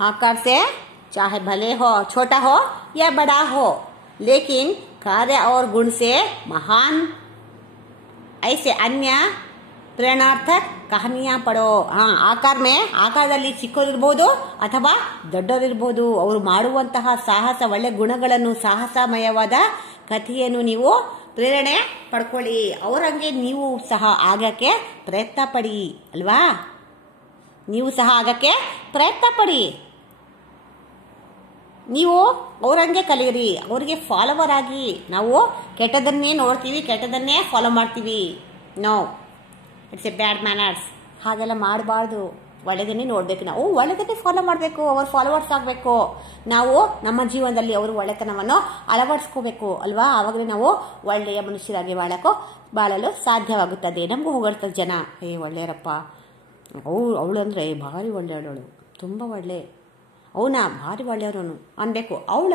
आकार से चाहे भले हो छोटा हो या बड़ा हो, लेकिन कार्य और गुण से महान। ऐसे अन्य ಪ್ರೇರಣಾರ್ಥಕ ಕಹಾನಿಯಾ ಪಡೋ. ಆಕಾರದಲ್ಲಿ ಚಿಕ್ಕವರಿರ್ಬೋದು ಅಥವಾ ದೊಡ್ಡವರಿರ್ಬೋದು, ಅವರು ಮಾಡುವಂತಹ ಸಾಹಸ, ಒಳ್ಳೆ ಗುಣಗಳನ್ನು, ಸಾಹಸಮಯವಾದ ಕಥೆಯನ್ನು ನೀವು ಪ್ರೇರಣೆ ಪಡ್ಕೊಳ್ಳಿ. ಅವರಂಗೆ ನೀವು ಸಹ ಆಗಕ್ಕೆ ಪ್ರಯತ್ನ ಪಡಿ ಅಲ್ವಾ. ನೀವು ಸಹ ಆಗಕ್ಕೆ ಪ್ರಯತ್ನ ಪಡಿ. ನೀವು ಅವರಂಗೆ ಕಲಿಯಿರಿ, ಅವರಿಗೆ ಫಾಲೋವರ್ ಆಗಿ. ನಾವು ಕೆಟ್ಟದನ್ನೇ ನೋಡ್ತೀವಿ, ಕೆಟ್ಟದನ್ನೇ ಫಾಲೋ ಮಾಡ್ತೀವಿ. No, it's a bad manners. ಹಾಗೆಲ್ಲ ಮಾಡಬಾರ್ದು. ಒಳ್ಳೆದನ್ನೇ ನೋಡಬೇಕು, ನಾವು ಒಳ್ಳೆದನ್ನೇ ಫಾಲೋ ಮಾಡಬೇಕು, ಅವ್ರ ಫಾಲೋವರ್ಸ್ ಆಗಬೇಕು. ನಾವು ನಮ್ಮ ಜೀವನದಲ್ಲಿ ಅವರು ಒಳ್ಳೆತನವನ್ನು ಅಳವಡಿಸ್ಕೋಬೇಕು ಅಲ್ವಾ. ಆವಾಗಲೇ ನಾವು ಒಳ್ಳೆಯ ಮನುಷ್ಯರಾಗಿ ಬಾಳಲು ಸಾಧ್ಯವಾಗುತ್ತದೆ. ನಮಗೂ ಹೊಗಳ್ತಾರೆ ಜನ, ಒಳ್ಳೆಯರಪ್ಪ, ಅವಳು ಅಂದರೆ ಭಾರಿ ಒಳ್ಳೆಯವಳು, ತುಂಬ ಒಳ್ಳೆ, ಅವನಾ ಭಾರಿ ಒಳ್ಳೆಯವನು ಅನ್ಬೇಕು. ಅವಳ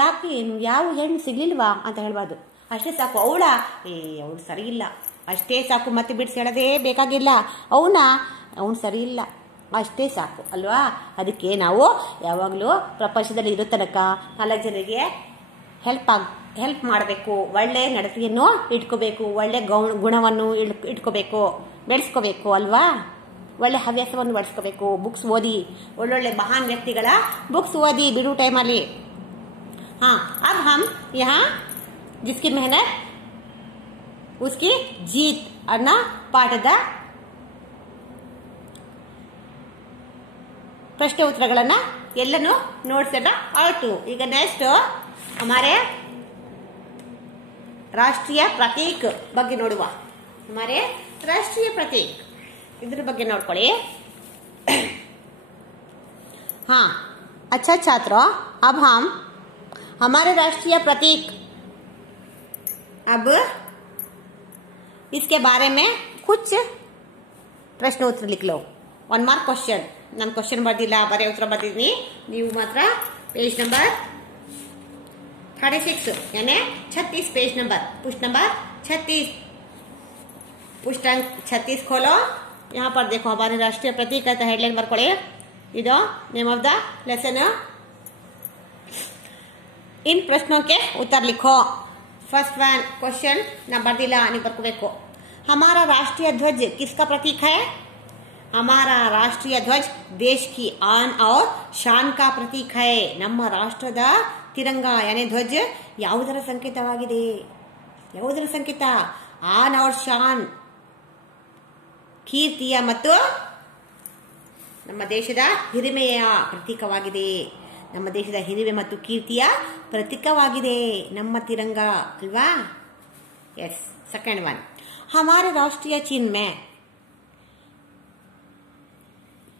ಯಾಕೆ ಯಾವ ಹೆಣ್ಣು ಸಿಗ್ಲಿಲ್ವಾ ಅಂತ ಹೇಳ್ಬಾರ್ದು. ಅಷ್ಟೇ ಸಾಕು. ಅವಳು ಸರಿ ಇಲ್ಲ ಅಷ್ಟೇ ಸಾಕು, ಮತ್ತೆ ಬಿಡಿಸಿ ಹೇಳೋದೇ ಬೇಕಾಗಿಲ್ಲ. ಅವನು ಸರಿ ಇಲ್ಲ ಅಷ್ಟೇ ಸಾಕು ಅಲ್ವಾ. ಅದಕ್ಕೆ ನಾವು ಯಾವಾಗಲೂ ಪ್ರಪಂಚದಲ್ಲಿ ಇರೋ ತನಕ 4 ಜನರಿಗೆ ಹೆಲ್ಪ್ ಮಾಡಬೇಕು, ಒಳ್ಳೆ ನಡತೆಯನ್ನು ಇಟ್ಕೋಬೇಕು, ಒಳ್ಳೆ ಗುಣವನ್ನು ಇಟ್ಕೋಬೇಕು, ಬೆಳೆಸ್ಕೋಬೇಕು ಅಲ್ವಾ. ಒಳ್ಳೆ ಹವ್ಯಾಸವನ್ನು ಬೆಳೆಸ್ಕೋಬೇಕು. ಬುಕ್ಸ್ ಓದಿ, ಒಳ್ಳೊಳ್ಳೆ ಮಹಾನ್ ವ್ಯಕ್ತಿಗಳ ಬುಕ್ಸ್ ಓದಿ ಬಿಡು ಟೈಮಲ್ಲಿ. अब हम यहाँ जिसकी मेहनत उसकी जीत ಅನ್ನೋ ಪಾಠದ ಪ್ರಶ್ನೆ ಉತ್ತರಗಳನ್ನ ಎಲ್ಲನೂ ನೋಡ್ಸೋಣ ಆಯ್ತು. ಈಗ ನೆಕ್ಸ್ಟ್ हमारे ರಾಷ್ಟ್ರೀಯ ಪ್ರತೀಕ್ ಬಗ್ಗೆ ನೋಡುವ. हमारे ರಾಷ್ಟ್ರೀಯ ಪ್ರತೀಕ್ इधर ಬಗ್ಗೆ ನೋಡ್ಕೊಳ್ಳಿ. हाँ, अच्छा छात्रों, अब हम हमारे राष्ट्रीय प्रतीक, अब इसके बारे में कुछ प्रश्न उत्तर लिख लो. 1 मार्क क्वेश्चन. ನಾನು ಕ್ವಶನ್ ಬರ್ದಿಲ್ಲ, ಬರೀ ಉತ್ತರ ಬರ್ದಿದ್ದೀನಿ. ನೀವು ಮಾತ್ರ ಪೇಜ್ ನಂಬರ್ 36 यानी 36 पेज नंबर, पुष्ट नंबर 36, पुष्ट 36 खोलो. यहाँ पर देखो हमारे राष्ट्रीय प्रतीक का हेडलाइन ಬರ್ಕೊಳ್ಳಿ. ಇದು नेम ऑफ द लेसन. इन प्रश्नों के उत्तर लिखो. फर्स्ट वन क्वेश्चन ना ಬರ್ದಿಲ್ಲ, ನೀವು ಬರ್ಕೋಬೇಕು. हमारा राष्ट्रीय ध्वज किसका प्रतीक है? हमारा राष्ट्रीय ध्वज देश की आन और शान का प्रतीक है. ನಮ್ಮ ರಾಷ್ಟ್ರದ ತಿರಂಗ यानी ಧ್ವಜ ಯಾವುದರ ಸಂಕೇತವಾಗಿದೆ? ಯಾವುದರ ಸಂಕೇತ? ಆನ್ और ಶಾನ್, ಕೀರ್ತಿಯ ಮತ್ತು ನಮ್ಮ ದೇಶದ ಹಿರಿಮೆಯ ಪ್ರತೀಕವಾಗಿದೆ. ನಮ್ಮ ದೇಶದ ಹಿರಿಮೆ ಮತ್ತು ಕೀರ್ತಿಯ ಪ್ರತೀಕವಾಗಿದೆ ನಮ್ಮ ತಿರಂಗ ಅಲ್ವಾ. यस. सेकंड वन, हमारे राष्ट्रीय चिन्ह में,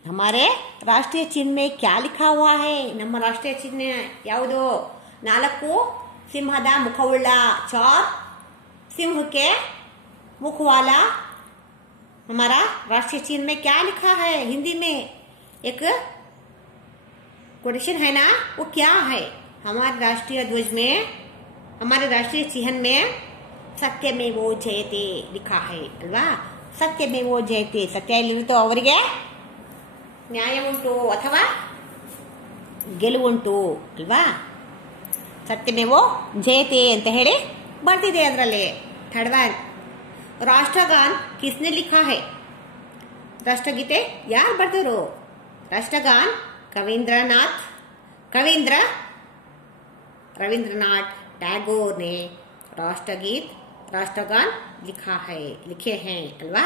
हमारे राष्ट्रीय चिन्ह में क्या लिखा हुआ है? ನಮ್ಮ ರಾಷ್ಟ್ರೀಯ ಚಿಹ್ನೆ ಯಾವುದು? 4 ಸಿಂಹದ ಮುಖವುಳ್ಳ, 4 सिंह के मुख वाला हमारा राष्ट्रीय चिन्ह में क्या लिखा है? हिंदी में एक क्वेश्चन है ना, वो क्या है? हमारे राष्ट्रीय ध्वज में, हमारे राष्ट्रीय चिन्ह में सत्यमेवो जयते लिखा है अल्वा. सत्यमेवो जयते, सत्य ಇಲ್ಲಿರುತ್ತೋ ಅವರಿಗೆ ನ್ಯಾಯ ಉಂಟು ಅಥವಾ ಗೆಲುವುಂಟು ಅಲ್ವಾ. ಸತ್ಯಮೇವೋ ಜಯತೆ ಅಂತ ಹೇಳಿ ಬರ್ತಿದೆ ಅದರಲ್ಲಿ. ಥರ್ಡ್ ಒನ್, ರಾಷ್ಟ್ರಗಾನ್ ಕಿಸ್ನೆ ಲಿಖಾ ಹೈ? ರಾಷ್ಟ್ರಗೀತೆ ಯಾರು ಬರ್ದರು? ರಾಷ್ಟ್ರಗಾನ್ रविंद्रनाथ टैगोर ने राष्ट्रगान लिखे हैं अल्वा.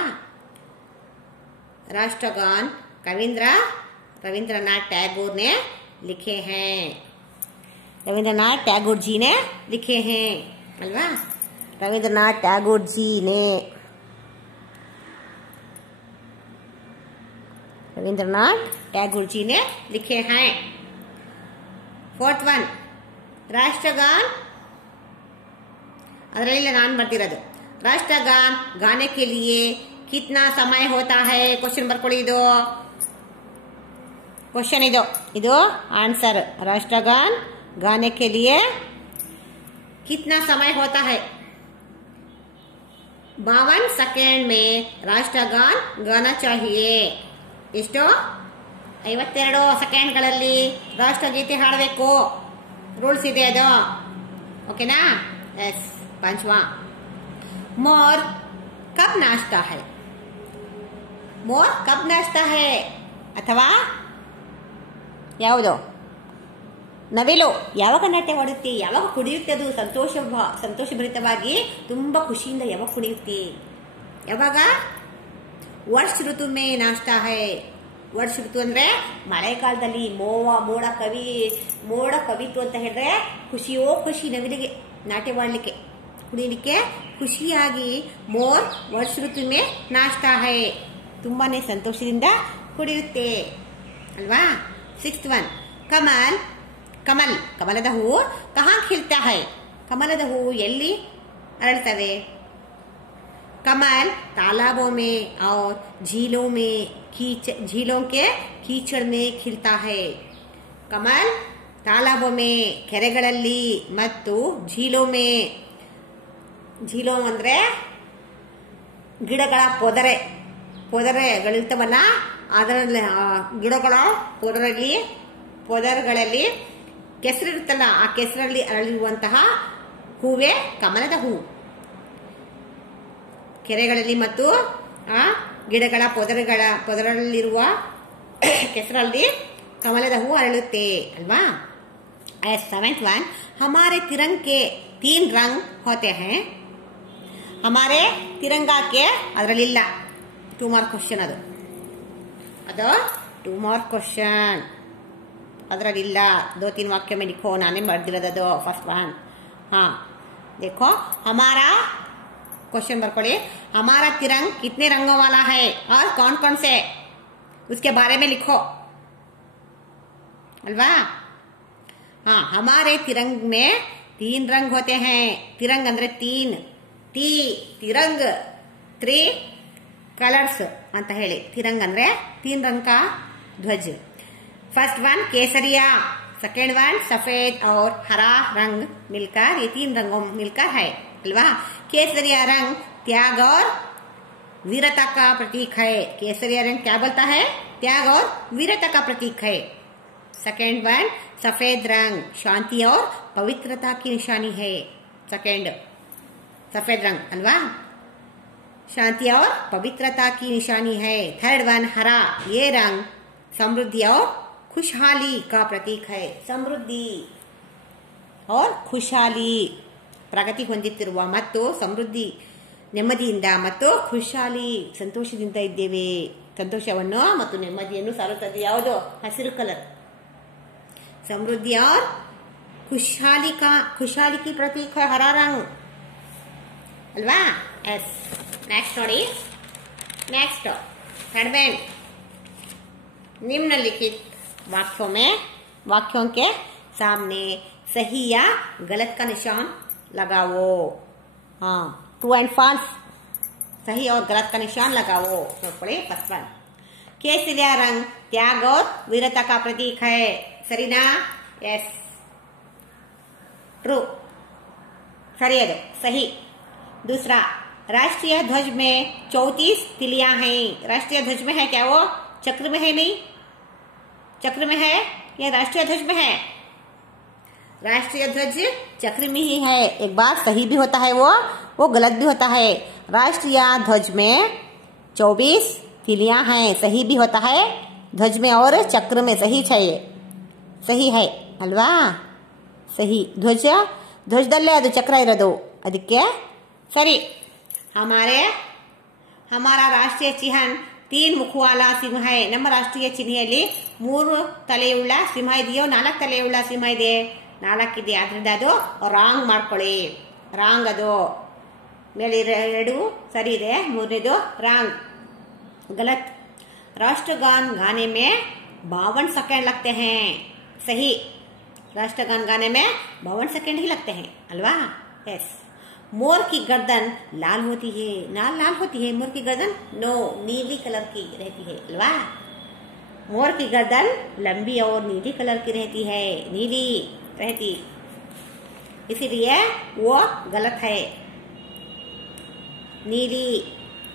राष्ट्रगान रविंद्रनाथ टैगोर ने लिखे हैं. रविंद्रनाथ टैगोर जी ने लिखे हैं अल्वा. रविंद्रनाथ टैगोर जी ने, रविंद्रनाथ टैगोर जी ने लिखे हैं. फोर्थ वन, राष्ट्रगान ಅದರಲ್ಲಿ ನಾನು ಬರ್ತಿರೋದು. राष्ट्रगान गाने के लिए कितना समय होता है? क्वेश्चन ಬರ್ಕೊಳ್ಳಿ. ಇದು क्वेश्चन, ಇದು आंसर. राष्ट्रगान गाने के लिए कितना समय होता है? 52 सेकेंड में राष्ट्रगान गाना चाहिए. ಎಷ್ಟು? 52 ಸೆಕೆಂಡ್ಗಳಲ್ಲಿ ರಾಷ್ಟ್ರಗೀತೆ ಹಾಡಬೇಕು. ರೂಲ್ಸ್ ಇದೆ ಅದು, ಓಕೆನಾ? ಎಸ್. ಪಾಂಚವಾ, मोर कब नाचता है? मोर कब नाचता है ಅಥವಾ ಯಾವುದು? ನವಿಲು ಯಾವಾಗ ನಾಟ್ಯವಾಡುತ್ತೆ, ಯಾವಾಗ ಕುಣಿಯುತ್ತೆ? ಅದು ಸಂತೋಷಭರಿತವಾಗಿ ತುಂಬಾ ಖುಷಿಯಿಂದ ಯಾವಾಗ ಕುಣಿಯುತ್ತೆ? ಯಾವಾಗ? ವರ್ಷ ಋತು ಮೇ ನಾಚ್ತಾ ಹೈ. ವರ್ಷ ಋತು ಅಂದ್ರೆ ಮಳೆಗಾಲದಲ್ಲಿ ಮೋಡ ಕವಿತು ಅಂತ ಹೇಳಿದ್ರೆ ಖುಷಿಯೋ ಖುಷಿ ನವಿಲಿಗೆ ನಾಟ್ಯವಾಡ್ಲಿಕ್ಕೆ, ಕುಣಿಲಿಕ್ಕೆ ಖುಷಿಯಾಗಿ ಮೋರ್ ವರ್ಷ ಋತು ಮೇ ನಾಚ್ತಾ ಹೈ, ತುಂಬಾನೇ ಸಂತೋಷದಿಂದ ಕುಡಿಯುತ್ತೆ ಅಲ್ವಾ? 6th one, ಕಮಲದ ಹೂವು ಕಹಾ ಖಿಲ್ತಾ ಹೈ. ಕಮಲದ ಹೂವು ಎಲ್ಲಿ ಅರಳ್ತವೆ? कमल तालाबों में और झीलों के कीचड़ में खिलता है. कमल तालाबों में ಕೆರೆಗಳಲ್ಲಿ ಮತ್ತು झीलों में, झीलों ಅಂದ್ರೆ ಗಿಡಗಳ ಪೊದರೆಗಳಿರ್ತವಲ್ಲ, ಅದರಲ್ಲಿ ಗಿಡಗಳ ಪೊದರುಗಳಲ್ಲಿ ಕೆಸರಿರುತ್ತಲ್ಲ, ಆ ಕೆಸರಲ್ಲಿ ಅರಳಿರುವಂತಹ ಹೂವೇ ಕಮಲದ ಹೂವು. ಕೆರೆಗಳಲ್ಲಿ ಮತ್ತು ಆ ಗಿಡಗಳ ಪೊದರಲ್ಲಿರುವ ಕೆಸರಲ್ಲಿ ಕಮಲದ ಹೂ ಅರಳುತ್ತೆ ಅಲ್ವಾ? 7th one, हमारे तिरंगे के 3 रंग होते हैं. हमारे तिरंगा के ಅದರಲ್ಲಿಲ್ಲ, 2 mark ಕ್ವಶನ್ ಅದು 2 mark ಕ್ವಶನ್ ಅದರಲ್ಲಿಲ್ಲ. 2-3 वाक्य में लिखो, ನಾನೇ ಬರ್ದಿರೋದು ಫಸ್ಟ್ ಒನ್. देखो हमारा क्वेश्चन ಬರ್ಕೊಳ್ಳಿ. हमारा तिरंग कितने रंगों वाला है और कौन कौन से, उसके बारे में लिखो अल्वा? हमारे तिरंग में 3 रंग होते हैं. तिरंग ಅಂದ್ರೆ 3, तिरंग 3 कलर्स ಅಂತ ಹೇಳಿ. तिरंग ಅಂದ್ರೆ 3 रंग का ध्वज. फर्स्ट वन केसरिया, सेकेंड वन सफेद और हरा रंग मिलकर, ये 3 रंगों मिलकर है अल्वा? केसरिया रंग त्याग और वीरता का प्रतीक है. केसरिया रंग क्या बोलता है? त्याग और वीरता का प्रतीक है. सेकेंड वन सफेद रंग शांति और पवित्रता की निशानी है. सेकेंड सफेद रंग अल्वा? शांति और पवित्रता की निशानी है. थर्ड वन हरा, ये रंग समृद्धि और खुशहाली का प्रतीक है. समृद्धि और खुशहाली, ಪ್ರಗತಿ ಹೊಂದುತ್ತಿರುವ ಮತ್ತು ಸಮೃದ್ಧಿ, ನೆಮ್ಮದಿಯಿಂದ ಮತ್ತು ಖುಷಾಲಿ ಸಂತೋಷದಿಂದ ಇದ್ದೇವೆ. ಸಂತೋಷವನ್ನು ಮತ್ತು ನೆಮ್ಮದಿಯನ್ನು ಸಾರುತ್ತದೆ ಯಾವುದು? ಹಸಿರು ಕಲರ್. ಸಮೃದ್ಧಿ और खुशहाली की प्रतीक है हरा रंग अल्वा? एस. नेक्स्ट ನೋಡಿ, नेक्स्ट थर्ड वन, निम्नलिखित वाक्यों के सामने सही या गलत का निशान लगाओ. ट्रू एंड फॉल्स, सही और गलत का निशान लगाओ. पढ़े फर्स्ट वन, केसरिया रंग त्याग और वीरता का प्रतीक है. सरीना? यस, ट्रू, सही है, सही. दूसरा, राष्ट्रीय ध्वज में 34 तिलियां हैं. राष्ट्रीय ध्वज में है क्या? वो चक्र में है? नहीं, चक्र में है या राष्ट्रीय ध्वज में है? राष्ट्रीय ध्वज चक्र में ही है. एक बार सही भी होता है, वो गलत भी होता है. राष्ट्रीय ध्वज में 24 तिलियां हैं, सही भी होता है ध्वज में और चक्र में. सही चाहिए, सही है अल्वा? सही. ಧ್ವಜದಲ್ಲೇ ಅದು ಚಕ್ರ ಇರೋದು, ಅದಕ್ಕೆ ಸರಿ. हमारा राष्ट्रीय चिन्ह 3 मुख वाला सिंह है. ನಮ್ಮ ರಾಷ್ಟ್ರೀಯ ಚಿಹ್ನೆಯಲ್ಲಿ 3 ತಲೆಯುಳ್ಳ ಸಿಂಹ ಇದೆಯೋ 4 ತಲೆಯುಳ್ಳ ಸಿಂಹ ಇದೆ? 4 ಇದೆ. ಆದ್ರಿಂದ ಅದು ರಾಂಗ್ ಮಾಡ್ಕೊಳ್ಳಿ. ರಾಂಗ್, ಅದು ಮೇಲೆ 2 ಸರಿ ಇದೆ, 3ನೇದು ರಾಂಗ್, गलत. राष्ट्रगान गाने में 52 सेकंड लगते हैं. सही, राष्ट्रगान गाने में 52 सेकंड ही लगते हैं अल्वा? यस. मोर की गर्दन लाल होती है. लाल होती है मोर की गर्दन? नो, नीली कलर की रहती है अल्वा? मोर की गर्दन लंबी और नीली कलर की रहती है, नीली रहती, इसीलिए वो गलत है. नीली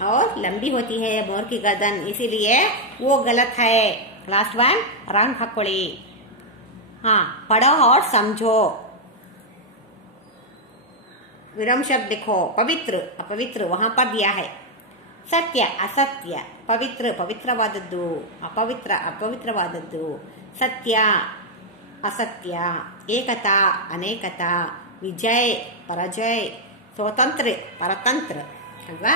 और लंबी होती है मोर की गर्दन, इसीलिए वो गलत है. लास्ट वन रंग हाಕೊಳ್ಳಿ. हाँ, पढ़ो और समझो. विराम शब्द लिखो. पवित्र अपवित्र वहां पर दिया है. सत्य असत्य. पवित्र पवित्रवादದ್ದು. अपवित्र अपवित्रवादದ್ದು. सत्ಯ असत्य. एकता अनेकता. विजय पराजय. स्वतंत्र परतंत्र. अल्वा.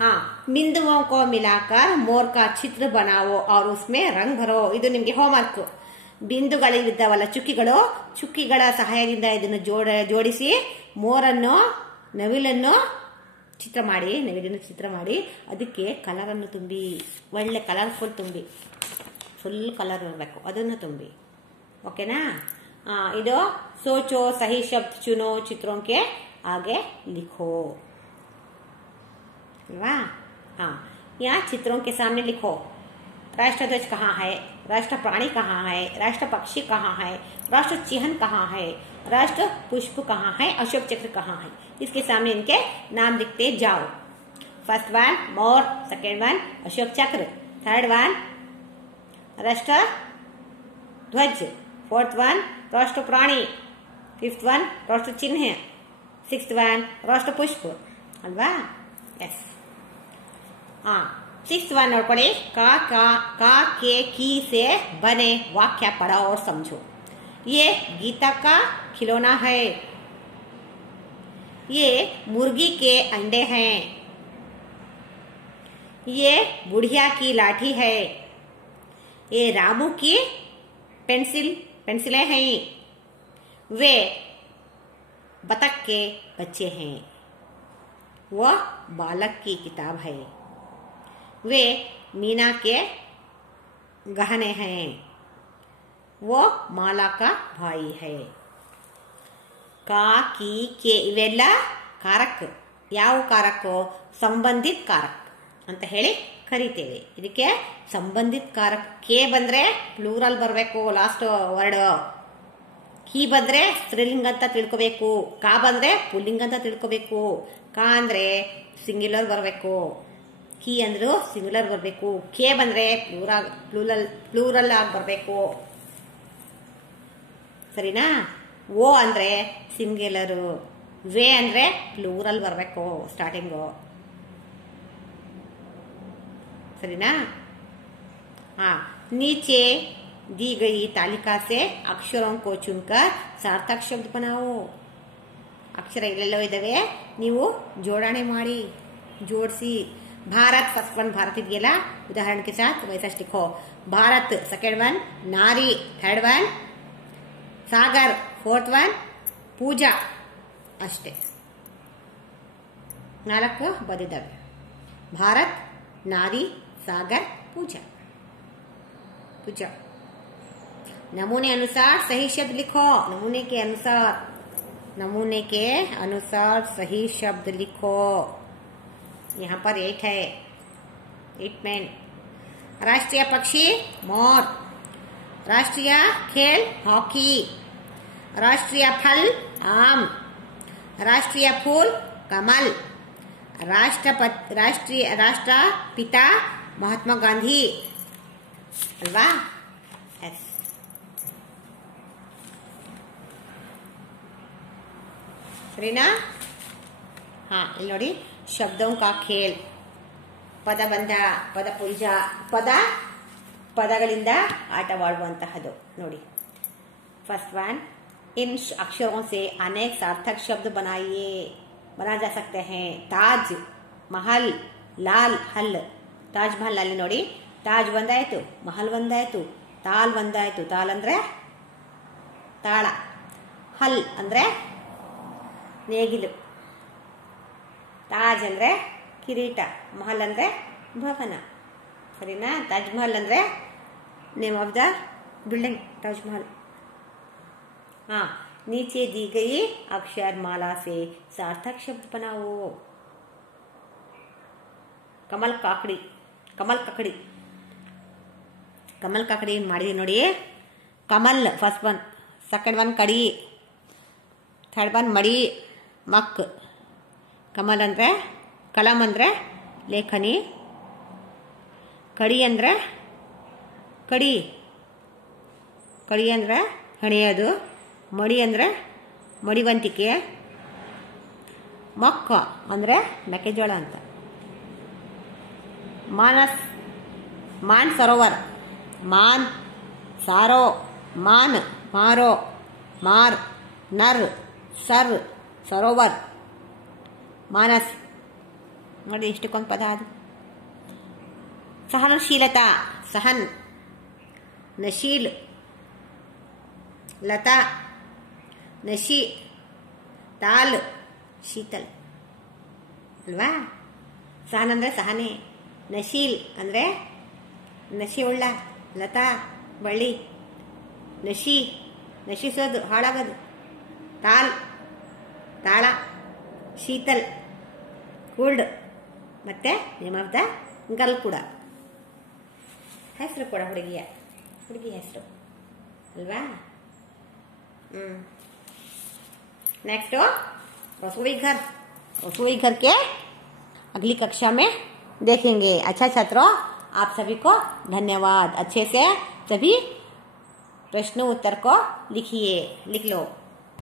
हाँ, बिंदुओं को मिलाकर मोर का चित्र बनाओ और उसमें रंग भरो. ಇದು ನಿಮಗೆ ಹೋಮ್ವರ್ಕ್. ಬಿಂದುಗಳಿದ್ದಾವಲ್ಲ ಚುಕ್ಕಿಗಳು, ಚುಕ್ಕಿಗಳ ಸಹಾಯದಿಂದ ಇದನ್ನು ಜೋಡಿಸಿ ಮೋರನ್ನು ನವಿಲನ್ನು ಚಿತ್ರ ಮಾಡಿ, ನವಿಲನ್ನು ಚಿತ್ರ ಮಾಡಿ ಅದಕ್ಕೆ ಕಲರನ್ನು ತುಂಬಿ, ಒಳ್ಳೆ ಕಲರ್ಫುಲ್ ತುಂಬಿ, ಫುಲ್ ಕಲರ್ ಇರಬೇಕು, ಅದನ್ನು ತುಂಬಿ. ಓಕೆನಾ? ಇದು सोचो सही शब्द चुनो चित्रों के आगे लिखो. वाह. हाँ, यहाँ चित्रों के सामने लिखो. राष्ट्र ध्वज कहाँ है, राष्ट्र प्राणी कहाँ है, राष्ट्र पक्षी कहाँ है, राष्ट्र चिन्ह कहाँ है, राष्ट्र पुष्प कहाँ है, अशोक चक्र कहाँ है. इसके सामने इनके नाम लिखते जाओ. First one more, second one Ashok चक्र, थर्ड वन राष्ट्र ध्वज, फोर्थ वन राष्ट्र प्राणी, फिफ्थ वन राष्ट्र चिन्ह, सिक्स्थ वन राष्ट्र पुष्प. अल्वा? यस. हाँ, सिक्स्थ वन नोಡ್ಕೊಳ್ಳಿ. का के की से बने वाक्य पढ़ो और समझो. ये गीता का खिलौना है. ये मुर्गी के अंडे हैं. ये बुढ़िया की लाठी है. ये रामू की पेंसिलें हैं. वे बतख के बच्चे हैं. वह बालक की किताब है. वे मीना के गहने हैं. वो माला का भाई है. का की के ಇವೆಲ್ಲ ಕಾರಕ. ಯಾವ ಕಾರಕ? ಸಂಬಂಧಿತ ಕಾರಕ ಅಂತ ಹೇಳಿ ಕರೀತೇವೆ. ಇದಕ್ಕೆ ಸಂಬಂಧಿತ ಕಾರಕ. ಕೆ ಬಂದ್ರೆ ಪ್ಲೂರಲ್ ಬರಬೇಕು, ಲಾಸ್ಟ್ ವರ್ಡ್. ಕಿ ಬಂದ್ರೆ ಸ್ತ್ರೀಲಿಂಗ ಅಂತ ತಿಳ್ಕೋಬೇಕು. ಕಾ ಬಂದ್ರೆ ಪುಲ್ಲಿಂಗ ಅಂತ ತಿಳ್ಕೋಬೇಕು. ಕಾ ಅಂದ್ರೆ ಸಿಂಗ್ಯುಲರ್ ಬರಬೇಕು. ಕಿ ಅಂದ್ರು ಸಿಂಗ್ಯುಲರ್ ಬರಬೇಕು. ಕೆ ಬಂದ್ರೆ ಪ್ಲೂರಲ್ ಆಗಿ ಬರಬೇಕು. ಸರಿನಾ? ಓ ಅಂದ್ರೆ ಸಿಂಗ್ಯುಲರ್. ವೆ ಅಂದ್ರೆ ಪ್ಲೂರಲ್ ಬರಬೇಕು ಸ್ಟಾರ್ಟಿಂಗು. ಸರಿನಾ? हाँ, नीचे दी गई तालिका से अक्षरों को चुनकर सार्थक शब्द बनाओ. ಅಕ್ಷರ ಇಲ್ಲೆಲ್ಲೋ ಇದಾವೆ, ನೀವು ಜೋಡಣೆ ಮಾಡಿ, ಜೋಡಿಸಿ. भारत फर्स्ट वन भारत ಇದೆಯಲ್ಲ, उदाहरण के साथ वैसा लिखो. भारत सेकेंड वन, नारी थर्ड वन, सागर फोर्थ वन, पूजा. ಅಷ್ಟೇ, 4 ಬದಿದ್ದಾವೆ. ಭಾರತ್, ನಾರಿ, सागर, पूजा. पूजा. नमूने अनुसार सही शब्द लिखो. नमूने के अनुसार सही शब्द लिखो. यहाँ पर 8 है. 8 में राष्ट्रीय पक्षी मोर. राष्ट्रीय खेल हॉकी. राष्ट्रीय फल आम. राष्ट्रीय फूल कमल. राष्ट्रपिता Mahatma Gandhi. Alva? Yes. Serena? हाँ, ಇಲ್ಲಿ ನೋಡಿ, शब्दों का खेल. ಪದಬಂಧ, ಪದಪುಂಜ, ಪದಗಳಿಂದ ಆಟವಾಡುವಂತಹದ್ದು ನೋಡಿ. फर्स्ट वन, इन अक्षरों से अनेक सार्थक शब्द बना जा सकते हैं. ताज महल लाल हल. ತಾಜ್ ಮಹಲ್ ಅಲ್ಲಿ ನೋಡಿ, ತಾಜ್ ಒಂದಾಯ್ತು, ಮಹಲ್ ಒಂದಾಯ್ತು, ತಾಲ್ ಒಂದಾಯ್ತು. ತಾಲ್ ಅಂದ್ರೆ ತಾಳ, ಹಲ್ ಅಂದ್ರೆ ನೇಗಿಲು, ತಾಜ್ ಅಂದ್ರೆ ಕಿರೀಟ, ಮಹಲ್ ಅಂದ್ರೆ ಭವನ. ಸರಿನಾ? ತಾಜ್ ಮಹಲ್ ಅಂದ್ರೆ name of the building, Taj Mahal. हाँ, नीचे दी गई अक्षर माला से सार्थक शब्द बनाओ. कमल काकड़ी, कमल ककड़ी, कमल काकड़ी ಮಾಡಿದೀನಿ ನೋಡಿ. Kamal first one, second one ಕಡಿ, ಥರ್ಡ್ ಒನ್ ಮಡಿ, ಮಕ್. ಕಮಲ್ ಅಂದ್ರೆ ಕಲಂ ಅಂದ್ರೆ ಲೇಖನಿ, ಕಡಿ ಅಂದ್ರೆ ಕಡಿ, ಕಡಿ ಅಂದರೆ ಹೆಣೆಯೋದು, ಮಡಿ ಅಂದರೆ ಮಡಿವಂತಿಕೆ, ಮಕ್ಕ ಅಂದರೆ ಮೆಕ್ಕೆಜೋಳ ಅಂತ. ಮಾನಸ್, ಮಾನ್ ಸರೋವರ್, ಮಾನ್ ಸಾರೋ, ಮಾನ್ ಮಾರೋ, ಮಾರ್ ನರ್, ಸರ್ ಸರೋವರ್, ಮಾನಸ್. ನೋಡಿ ಇಷ್ಟಕ್ಕೊಂದು ಪದ ಅದು. ಸಹನಶೀಲತಾ, ಸಹನ್, ನಶೀಲ್, ಲತಾ, ನಶಿ, ತಾಲ್, ಶೀತಲ್ ಅಲ್ವಾ. ಸಹನ್ ಅಂದರೆ ಸಹನೆ, ನಶೀಲ್ ಅಂದರೆ ನಶಿ ಉಳ್ಳ, ಲತಾ ಬಳ್ಳಿ, ನಶಿ ನಶಿಸೋದು ಹಾಳಾಗೋದು, ತಾಲ್ ತಾಳ, ಶೀತಲ್ ಕೂಲ್ಡ್, ಮತ್ತೆ ನೇಮ್ ಆಫ್ ದ ಗರ್ಲ್ ಕೂಡ, ಹೆಸರು ಕೂಡ ಹುಡುಗಿ ಹೆಸರು ಅಲ್ವಾ. नेक्स्ट रसोई घर, रसोई घर के अगली कक्षा में देखेंगे. अच्छा छात्रों, आप सभी को धन्यवाद. अच्छे से सभी प्रश्न उत्तर को लिख लो.